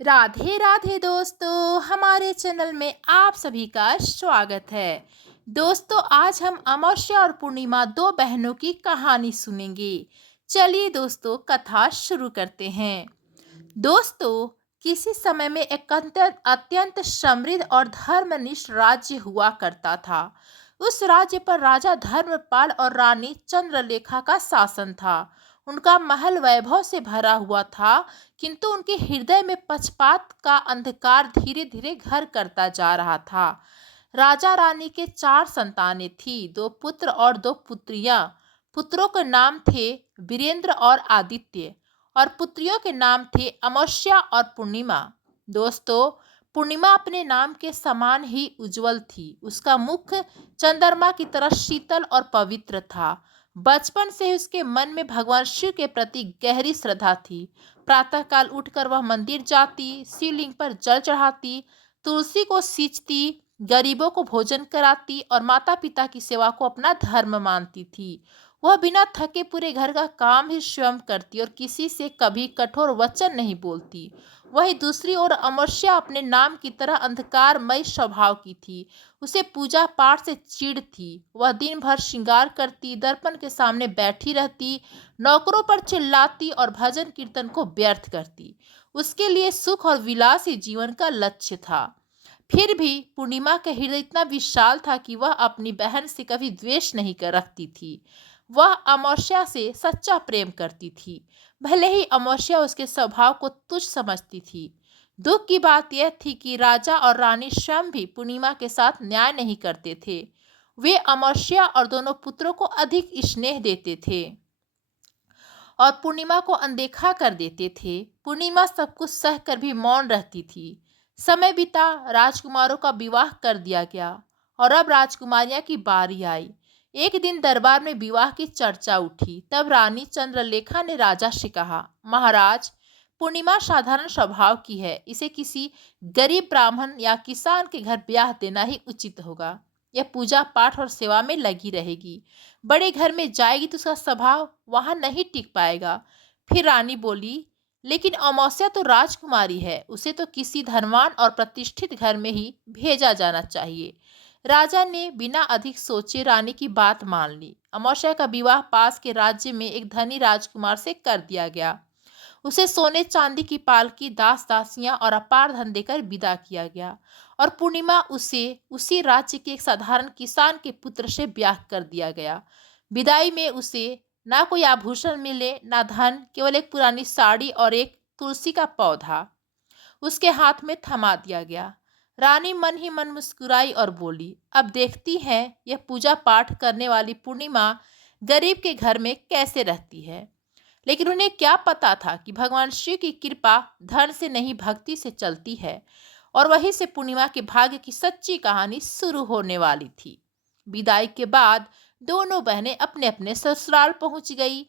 राधे राधे दोस्तों, हमारे चैनल में आप सभी का स्वागत है। दोस्तों, आज हम अमावस्या और पूर्णिमा दो बहनों की कहानी सुनेंगे। चलिए दोस्तों, कथा शुरू करते हैं। दोस्तों, किसी समय में एक अत्यंत अत्यंत समृद्ध और धर्मनिष्ठ राज्य हुआ करता था। उस राज्य पर राजा धर्मपाल और रानी चंद्रलेखा का शासन था। उनका महल वैभव से भरा हुआ था, किंतु उनके हृदय में पक्षपात का अंधकार धीरे धीरे घर करता जा रहा था। राजा रानी के चार संतानें थी, दो पुत्र और दो पुत्रियां। पुत्रों के नाम थे वीरेंद्र और आदित्य, और पुत्रियों के नाम थे अमावस्या और पूर्णिमा। दोस्तों, पूर्णिमा अपने नाम के समान ही उज्जवल थी। उसका मुख चंद्रमा की तरह शीतल और पवित्र था। बचपन से ही उसके मन में भगवान शिव के प्रति गहरी श्रद्धा थी। प्रातःकाल उठकर वह मंदिर जाती, शिवलिंग पर जल चढ़ाती, तुलसी को सींचती, गरीबों को भोजन कराती और माता पिता की सेवा को अपना धर्म मानती थी। वह बिना थके पूरे घर का काम ही स्वयं करती और किसी से कभी कठोर वचन नहीं बोलती। वही दूसरी ओर अमावस्या अपने नाम की तरह अंधकारमय स्वभाव की थी। उसे पूजा पाठ से चिढ़ थी। वह दिन भर श्रृंगार करती, दर्पण के सामने बैठी रहती, नौकरों पर चिल्लाती और भजन कीर्तन को व्यर्थ करती। उसके लिए सुख और विलासी जीवन का लक्ष्य था। फिर भी पूर्णिमा का हृदय इतना विशाल था कि वह अपनी बहन से कभी द्वेष नहीं कर रखती थी। वह अमावस्या से सच्चा प्रेम करती थी, भले ही अमावस्या उसके स्वभाव को तुच्छ समझती थी। दुख की बात यह थी कि राजा और रानी स्वयं भी पूर्णिमा के साथ न्याय नहीं करते थे। वे अमावस्या और दोनों पुत्रों को अधिक स्नेह देते थे और पूर्णिमा को अनदेखा कर देते थे। पूर्णिमा सब कुछ सहकर भी मौन रहती थी। समय बीता, राजकुमारों का विवाह कर दिया गया और अब राजकुमारियां की बारी आई। एक दिन दरबार में विवाह की चर्चा उठी। तब रानी चंद्रलेखा ने राजा से कहा, महाराज, पूर्णिमा साधारण स्वभाव की है। इसे किसी गरीब ब्राह्मण या किसान के घर ब्याह देना ही उचित होगा। यह पूजा पाठ और सेवा में लगी रहेगी। बड़े घर में जाएगी तो उसका स्वभाव वहां नहीं टिक पाएगा। फिर रानी बोली, लेकिन अमावस्या तो राजकुमारी है, उसे तो किसी धनवान और प्रतिष्ठित घर में ही भेजा जाना चाहिए। राजा ने बिना अधिक सोचे रानी की बात मान ली। अमावस्या का विवाह पास के राज्य में एक धनी राजकुमार से कर दिया गया। उसे सोने चांदी की पालकी, दास दासियां और अपार धन देकर विदा किया गया और पूर्णिमा उसे उसी राज्य के एक साधारण किसान के पुत्र से ब्याह कर दिया गया। विदाई में उसे ना कोई आभूषण मिले, ना धन, केवल एक पुरानी साड़ी और एक तुलसी का पौधा उसके हाथ में थमा दिया गया। रानी मन ही मन मुस्कुराई और बोली, अब देखती है यह पूजा पाठ करने वाली पूर्णिमा गरीब के घर में कैसे रहती है। लेकिन उन्हें क्या पता था कि भगवान शिव की कृपा धन से नहीं, भक्ति से चलती है। और वहीं से पूर्णिमा के भाग्य की सच्ची कहानी शुरू होने वाली थी। विदाई के बाद दोनों बहनें अपने अपने ससुराल पहुंच गई।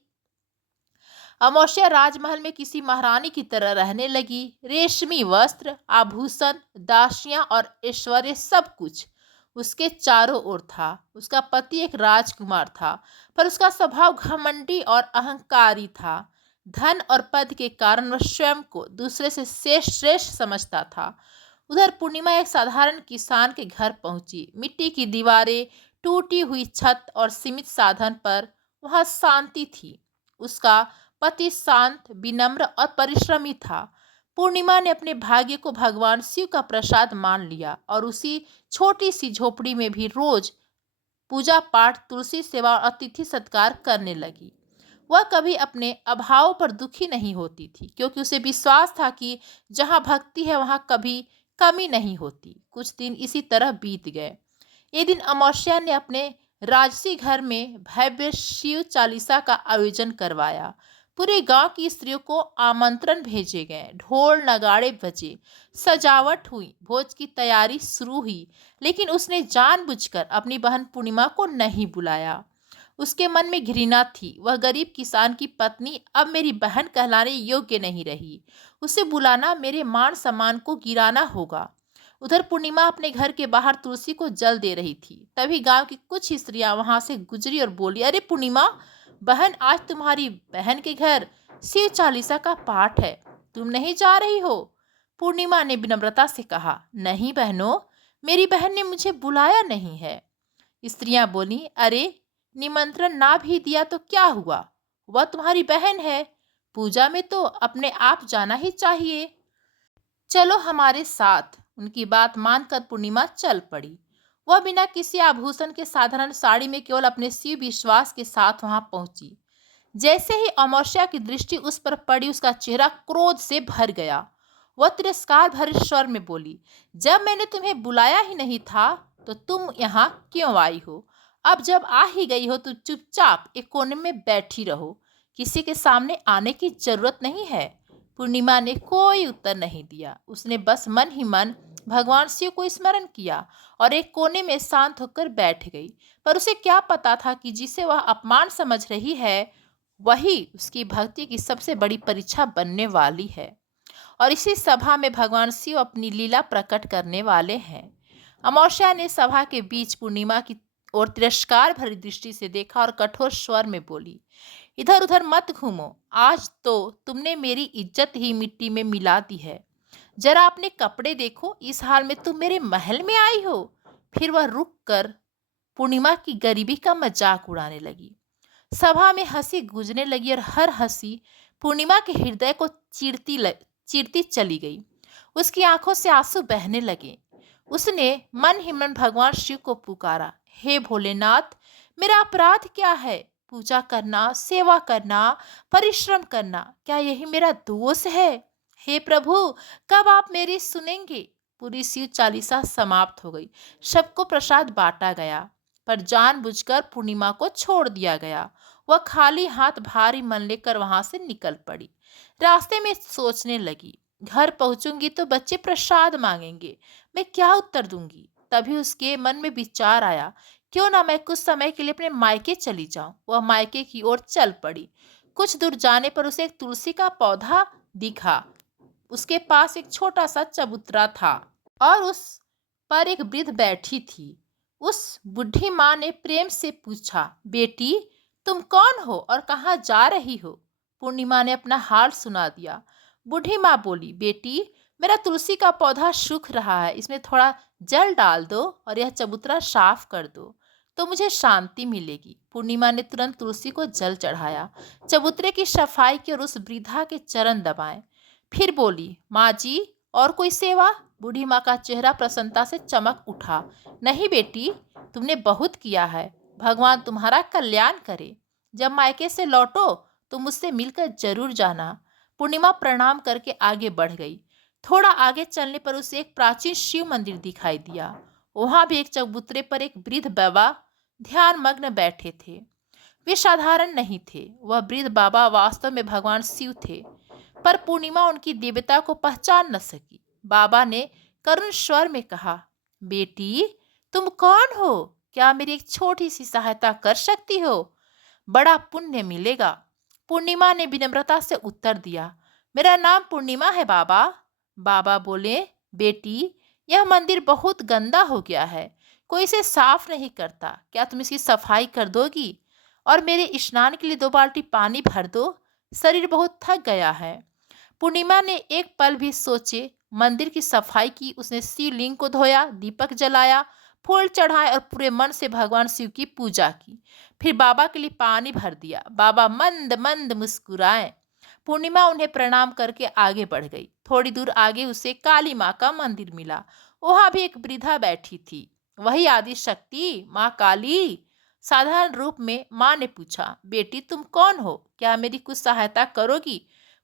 अमावस्या राजमहल में किसी महारानी की तरह रहने लगी। रेशमी वस्त्र, आभूषण, दासियां और ऐश्वर्य सब कुछ उसके चारों ओर था। उसका पति एक राजकुमार था, पर उसका स्वभाव घमंडी और अहंकारी था। धन और पद के कारण वह स्वयं को दूसरे से श्रेष्ठ समझता था। उधर पूर्णिमा एक साधारण किसान के घर पहुंची। मिट्टी की दीवारें, टूटी हुई छत और सीमित साधन पर वहां शांति थी। उसका पति शांत, विनम्र और परिश्रमी था। पूर्णिमा ने अपने भाग्य को भगवान शिव का प्रसाद मान लिया और उसी छोटी सी झोपड़ी में भी रोज पूजा पाठ, तुलसी सेवा और अतिथि सत्कार करने लगी। वह कभी अपने अभाव पर दुखी नहीं होती थी, क्योंकि उसे विश्वास था कि जहाँ भक्ति है वहाँ कभी कमी नहीं होती। कुछ दिन इसी तरह बीत गए। एक दिन अमावस्या ने अपने राजसी घर में भव्य शिव चालीसा का आयोजन करवाया। पूरे गांव की स्त्रियों को आमंत्रण भेजे गए। ढोल नगाड़े बजे, सजावट हुई, भोज की तैयारी शुरू हुई। लेकिन उसने जानबूझकर अपनी बहन पूर्णिमा को नहीं बुलाया। उसके मन में घृणा थी। वह गरीब किसान की पत्नी अब मेरी बहन कहलाने योग्य नहीं रही। उसे बुलाना मेरे मान सम्मान को गिराना होगा। उधर पूर्णिमा अपने घर के बाहर तुलसी को जल दे रही थी। तभी गांव की कुछ स्त्रियां वहां से गुजरी और बोली, अरे पूर्णिमा बहन, आज तुम्हारी बहन के घर शिव चालीसा का पाठ है, तुम नहीं जा रही हो? पूर्णिमा ने विनम्रता से कहा, नहीं बहनों, मेरी बहन ने मुझे बुलाया नहीं है। स्त्रियां बोली, अरे निमंत्रण ना भी दिया तो क्या हुआ, वह तुम्हारी बहन है, पूजा में तो अपने आप जाना ही चाहिए। चलो हमारे साथ। उनकी बात मानकर पूर्णिमा चल पड़ी। वह बिना किसी आभूषण के साधारण साड़ी में केवल अपने शिव विश्वास के साथ वहां पहुंची। जैसे ही अमावस्या की दृष्टि उस पर पड़ी, उसका चेहरा क्रोध से भर गया। वह तिरस्कार भरे स्वर में बोली, जब मैंने तुम्हें बुलाया ही नहीं था तो तुम यहाँ क्यों आई हो? अब जब आ ही गई हो तो चुपचाप एक कोने में बैठी रहो, किसी के सामने आने की जरूरत नहीं है। पूर्णिमा ने कोई उत्तर नहीं दिया। उसने बस मन ही मन भगवान शिव को स्मरण किया और एक कोने में शांत होकर बैठ गई। पर उसे क्या पता था कि जिसे वह अपमान समझ रही है, वही उसकी भक्ति की सबसे बड़ी परीक्षा बनने वाली है। और इसी सभा में भगवान शिव अपनी लीला प्रकट करने वाले हैं। अमावस्या ने सभा के बीच पूर्णिमा की ओर तिरस्कार भरी दृष्टि से देखा और कठोर स्वर में बोली, इधर उधर मत घूमो, आज तो तुमने मेरी इज्जत ही मिट्टी में मिला दी है। जरा अपने कपड़े देखो, इस हाल में तुम मेरे महल में आई हो। फिर वह रुक कर पूर्णिमा की गरीबी का मजाक उड़ाने लगी। सभा में हंसी गूंजने लगी और हर हंसी पूर्णिमा के हृदय को चीरती चली गई। उसकी आंखों से आंसू बहने लगे। उसने मन ही मन भगवान शिव को पुकारा, हे भोलेनाथ, मेरा अपराध क्या है? पूजा करना, सेवा करना, परिश्रम करना, क्या यही मेरा दोष है? हे प्रभु, कब आप मेरी सुनेंगे? पूरी शिव चालीसा समाप्त हो गई। सबको प्रसाद बांटा गया, पर जानबूझकर पूर्णिमा को छोड़ दिया गया। वह खाली हाथ भारी मन लेकर वहां से निकल पड़ी। रास्ते में सोचने लगी, घर पहुंचूंगी तो बच्चे प्रसाद मांगेंगे, मैं क्या उत्तर दूंगी? तभी उसके मन में विचार आया, क्यों ना मैं कुछ समय के लिए अपने मायके चली जाऊं। वह मायके की ओर चल पड़ी। कुछ दूर जाने पर उसे एक तुलसी का पौधा दिखा। उसके पास एक छोटा सा चबूतरा था और उस पर एक वृद्ध बैठी थी। उस बुढ़ी माँ ने प्रेम से पूछा, बेटी, तुम कौन हो और कहाँ जा रही हो? पूर्णिमा ने अपना हाल सुना दिया। बूढ़ी माँ बोली, बेटी, मेरा तुलसी का पौधा सूख रहा है, इसमें थोड़ा जल डाल दो और यह चबूतरा साफ कर दो तो मुझे शांति मिलेगी। पूर्णिमा ने तुरंत तुलसी को जल चढ़ाया, चबूतरे की सफाई की और उस वृद्धा के चरण दबाए। फिर बोली, माँ जी, और कोई सेवा? बूढ़ी माँ का चेहरा प्रसन्नता से चमक उठा। नहीं बेटी, तुमने बहुत किया है, भगवान तुम्हारा कल्याण करे। जब मायके से लौटो तो मुझसे मिलकर जरूर जाना। पूर्णिमा प्रणाम करके आगे बढ़ गई। थोड़ा आगे चलने पर उसे एक प्राचीन शिव मंदिर दिखाई दिया। वहां भी एक चबूतरे पर एक वृद्ध बाबा ध्यान मग्न बैठे थे। वे साधारण नहीं थे, वह वृद्ध बाबा वास्तव में भगवान शिव थे। पर पूर्णिमा उनकी दिव्यता को पहचान न सकी। बाबा ने करुण स्वर में कहा, बेटी, तुम कौन हो? क्या मेरी एक छोटी सी सहायता कर सकती हो? बड़ा पुण्य मिलेगा। पूर्णिमा ने विनम्रता से उत्तर दिया, मेरा नाम पूर्णिमा है बाबा। बाबा बोले, बेटी, यह मंदिर बहुत गंदा हो गया है, कोई इसे साफ नहीं करता, क्या तुम इसकी सफाई कर दोगी? और मेरे स्नान के लिए 2 बाल्टी पानी भर दो, शरीर बहुत थक गया है। पूर्णिमा ने एक पल भी सोचे मंदिर की सफाई की। उसने शिवलिंग को धोया, दीपक जलाया, फूल चढ़ाए और पूरे मन से भगवान शिव की पूजा की। फिर बाबा के लिए पानी भर दिया। बाबा मंद मंद मुस्कुराए। पूर्णिमा उन्हें प्रणाम करके आगे बढ़ गई। थोड़ी दूर आगे उसे काली माँ का मंदिर मिला। वहां भी एक वृद्धा बैठी थी, वही आदि शक्ति माँ काली। साधारण रूप में माँ ने पूछा, बेटी, तुम कौन हो? क्या मेरी कुछ सहायता करोगी?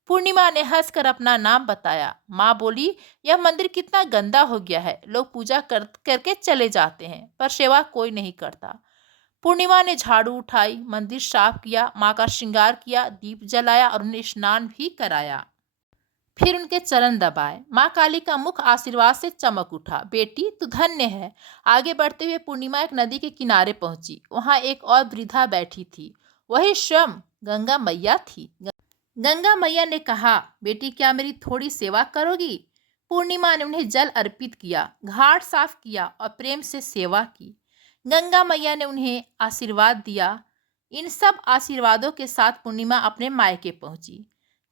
पूर्णिमा ने हंसकर अपना नाम बताया। माँ बोली, यह मंदिर कितना गंदा हो गया है, लोग पूजा करके चले जाते हैं पर सेवा कोई नहीं करता। पूर्णिमा ने झाड़ू उठाई, मंदिर साफ किया, माँ का श्रृंगार किया, दीप जलाया और उन्हें स्नान भी कराया। फिर उनके चरण दबाए। माँ काली का मुख आशीर्वाद से चमक उठा। बेटी, तू धन्य है। आगे बढ़ते हुए पूर्णिमा एक नदी के किनारे पहुंची। वहां एक और वृद्धा बैठी थी, वही स्वयं गंगा मैया थी। गंगा मैया ने कहा, बेटी, क्या मेरी थोड़ी सेवा करोगी? पूर्णिमा ने उन्हें जल अर्पित किया, घाट साफ किया और प्रेम से सेवा की। गंगा मैया ने उन्हें आशीर्वाद दिया। इन सब आशीर्वादों के साथ पूर्णिमा अपने मायके पहुंची।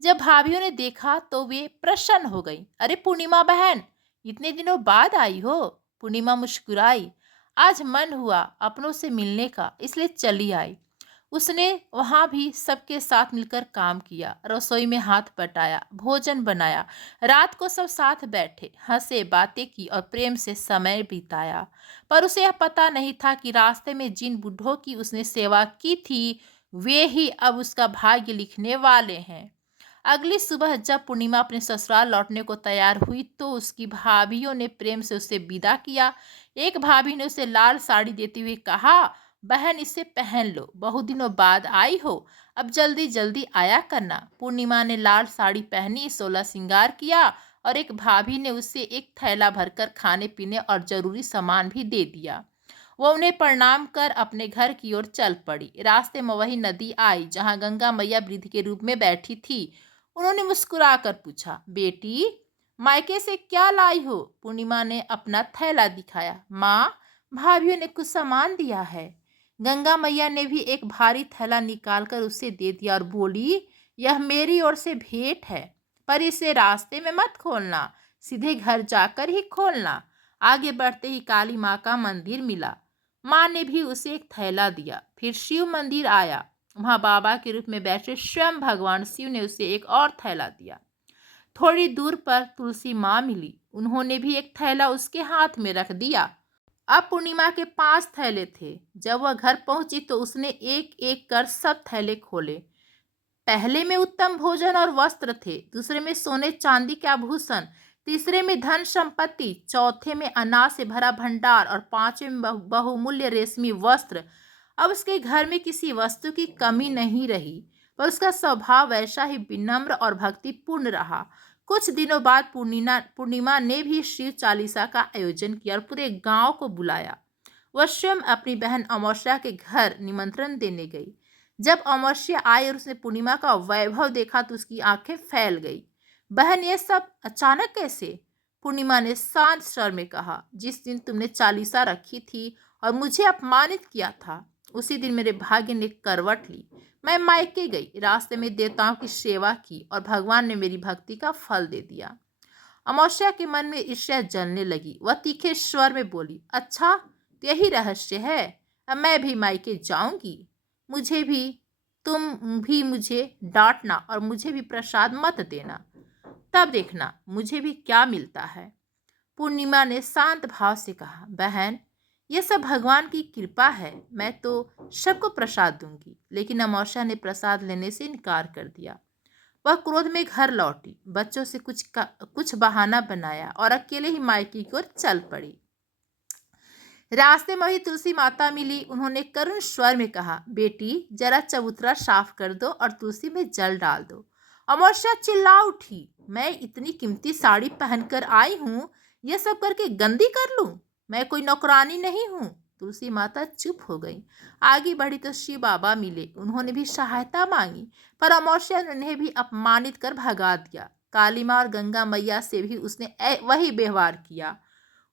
जब भाभीियों ने देखा तो वे प्रसन्न हो गई। अरे पूर्णिमा बहन, इतने दिनों बाद आई हो। पूर्णिमा मुस्कुराई। आज मन हुआ अपनों से मिलने का, इसलिए चली आई। उसने वहां भी सबके साथ मिलकर काम किया, रसोई में हाथ बटाया, भोजन बनाया। रात को सब साथ बैठे, हंसे, बातें की और प्रेम से समय बिताया। पर उसे यह पता नहीं था कि रास्ते में जिन बूढ़ों की उसने सेवा की थी, वे ही अब उसका भाग्य लिखने वाले हैं। अगली सुबह जब पूर्णिमा अपने ससुराल लौटने को तैयार हुई तो उसकी भाभीियों ने प्रेम से उसे विदा किया। एक भाभी ने उसे लाल साड़ी देते हुए कहा, बहन इसे पहन लो, बहुत दिनों बाद आई हो, अब जल्दी जल्दी आया करना। पूर्णिमा ने लाल साड़ी पहनी, 16 श्रृंगार किया और एक भाभी ने उसे एक थैला भरकर खाने पीने और जरूरी सामान भी दे दिया। वो उन्हें प्रणाम कर अपने घर की ओर चल पड़ी। रास्ते में वही नदी आई जहां गंगा मैया वृद्ध के रूप में बैठी थी। उन्होंने मुस्कुराकर पूछा, बेटी मायके से क्या लाई हो? पूर्णिमा ने अपना थैला दिखाया। माँ, भाभीियों ने कुछ सामान दिया है। गंगा मैया ने भी एक भारी थैला निकालकर उसे दे दिया और बोली, यह मेरी ओर से भेंट है, पर इसे रास्ते में मत खोलना, सीधे घर जाकर ही खोलना। आगे बढ़ते ही काली माँ का मंदिर मिला। माँ ने भी उसे एक थैला दिया। फिर शिव मंदिर आया। वहां बाबा के रूप में बैठे स्वयं भगवान शिव ने उसे एक और थैला दिया। थोड़ी दूर पर तुलसी माँ मिली। उन्होंने भी एक थैला उसके हाथ में रख दिया। अब पूर्णिमा के 5 थैले थे। जब वह घर पहुंची तो उसने एक एक कर सब थैले खोले। पहले में उत्तम भोजन और वस्त्र थे, दूसरे में सोने चांदी के आभूषण, तीसरे में धन संपत्ति, चौथे में अनाज से भरा भंडार और पांचवें में बहुमूल्य रेशमी वस्त्र। अब उसके घर में किसी वस्तु की कमी नहीं रही, पर उसका स्वभाव वैसा ही विनम्र और भक्तिपूर्ण रहा। कुछ दिनों बाद पूर्णिमा ने भी शिव चालीसा का आयोजन किया और पूरे गांव को बुलाया। वह स्वयं अपनी बहन अमावस्या के घर निमंत्रण देने गई। जब अमावस्या आई और उसने पूर्णिमा का वैभव देखा तो उसकी आंखें फैल गई। बहन, ये सब अचानक कैसे? पूर्णिमा ने शांत स्वर में कहा, जिस दिन तुमने चालीसा रखी थी और मुझे अपमानित किया था, उसी दिन मेरे भाग्य ने करवट ली। मैं मायके गई, रास्ते में देवताओं की सेवा की और भगवान ने मेरी भक्ति का फल दे दिया। अमावस्या के मन में ईर्ष्या जलने लगी। वह तीखे स्वर में बोली, अच्छा तो यही रहस्य है। अब मैं भी मायके जाऊंगी। मुझे भी तुम भी मुझे डांटना और मुझे भी प्रसाद मत देना, तब देखना मुझे भी क्या मिलता है। पूर्णिमा ने शांत भाव से कहा, बहन ये सब भगवान की कृपा है, मैं तो सबको प्रसाद दूंगी। लेकिन अमावस्या ने प्रसाद लेने से इनकार कर दिया। वह क्रोध में घर लौटी, बच्चों से कुछ बहाना बनाया और अकेले ही मायके की ओर चल पड़ी। रास्ते में ही तुलसी माता मिली। उन्होंने करुण स्वर में कहा, बेटी जरा चबूतरा साफ कर दो और तुलसी में जल डाल दो। अमावस्या चिल्ला उठी, मैं इतनी कीमती साड़ी पहनकर आई हूँ, यह सब करके गंदी कर लूं? मैं कोई नौकरानी नहीं हूँ। तुलसी माता चुप हो गई। आगे बढ़ी तो शिव बाबा मिले। उन्होंने भी सहायता मांगी, पर अमावस्या ने उन्हें भी अपमानित कर भगा दिया। काली माँ और गंगा मैया से भी उसने वही व्यवहार किया।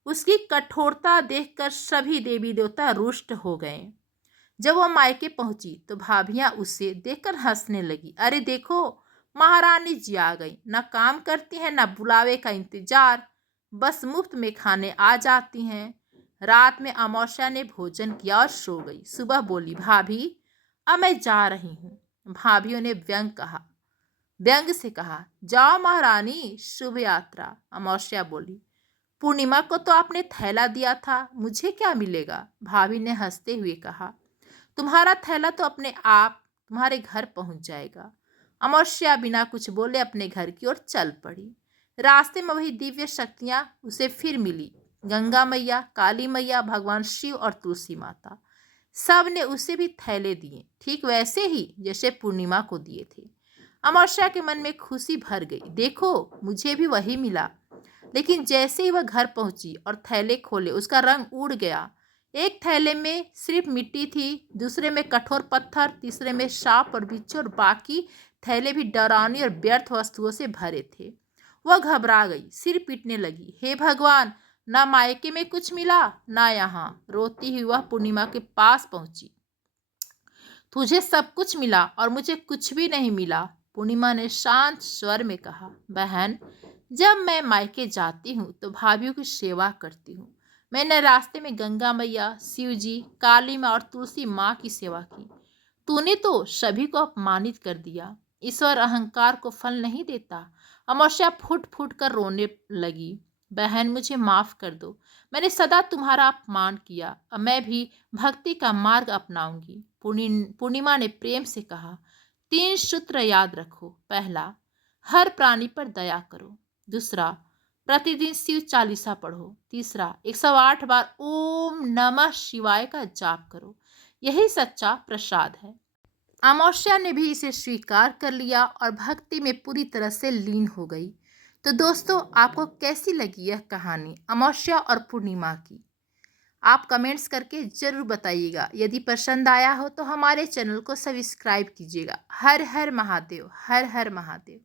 उसकी कठोरता देखकर सभी देवी देवता रुष्ट हो गए। जब वह मायके पहुंची तो भाभियां उसे देखकर हंसने लगी। अरे देखो, महारानी जी आ गई, ना काम करती हैं ना बुलावे का इंतजार, बस मुफ्त में खाने आ जाती हैं। रात में अमावस्या ने भोजन किया और सो गई। सुबह बोली, भाभी अब मैं जा रही हूँ। भाभियों ने व्यंग से कहा, जाओ महारानी, शुभ यात्रा। अमावस्या बोली, पूर्णिमा को तो आपने थैला दिया था, मुझे क्या मिलेगा? भाभी ने हंसते हुए कहा, तुम्हारा थैला तो अपने आप तुम्हारे घर पहुंच जाएगा। अमावस्या बिना कुछ बोले अपने घर की ओर चल पड़ी। रास्ते में वही दिव्य शक्तियां उसे फिर मिली। गंगा मैया, काली मैया, भगवान शिव और तुलसी माता, सब ने उसे भी थैले दिए, ठीक वैसे ही जैसे पूर्णिमा को दिए थे। अमावस्या के मन में खुशी भर गई, देखो मुझे भी वही मिला। लेकिन जैसे ही वह घर पहुंची और थैले खोले, उसका रंग उड़ गया। एक थैले में सिर्फ मिट्टी थी, दूसरे में कठोर पत्थर, तीसरे में सांप और बिच्छू और बाकी थैले भी डरावनी और व्यर्थ वस्तुओं से भरे थे। वह घबरा गई, सिर पीटने लगी, हे भगवान, ना मायके में कुछ मिला ना यहाँ। रोती हुई वह पूर्णिमा के पास पहुंची। तुझे सब कुछ मिला और मुझे कुछ भी नहीं मिला। पूर्णिमा ने शांत स्वर में कहा, बहन, जब मैं मायके जाती हूँ तो भाभीियों की सेवा करती हूँ। मैंने रास्ते में गंगा मैया, शिव जी, काली माँ और तुलसी माँ की सेवा की। तूने तो सभी को अपमानित कर दिया। ईश्वर अहंकार को फल नहीं देता। अमावस्या फूट फूट कर रोने लगी। बहन, मुझे माफ कर दो। मैंने सदा तुम्हारा अपमान किया। अब मैं भी भक्ति का मार्ग अपनाऊंगी। पूर्णिमा ने प्रेम से कहा, 3 सूत्र याद रखो। पहला, हर प्राणी पर दया करो। दूसरा, प्रतिदिन शिव चालीसा पढ़ो। तीसरा, 108 बार ओम नमः शिवाय का जाप करो। यही सच्चा प्रसाद है। अमावस्या ने भी इसे स्वीकार कर लिया और भक्ति में पूरी तरह से लीन हो गई। तो दोस्तों, आपको कैसी लगी यह कहानी अमावस्या और पूर्णिमा की? आप कमेंट्स करके ज़रूर बताइएगा। यदि पसंद आया हो तो हमारे चैनल को सब्सक्राइब कीजिएगा। हर हर महादेव, हर हर महादेव।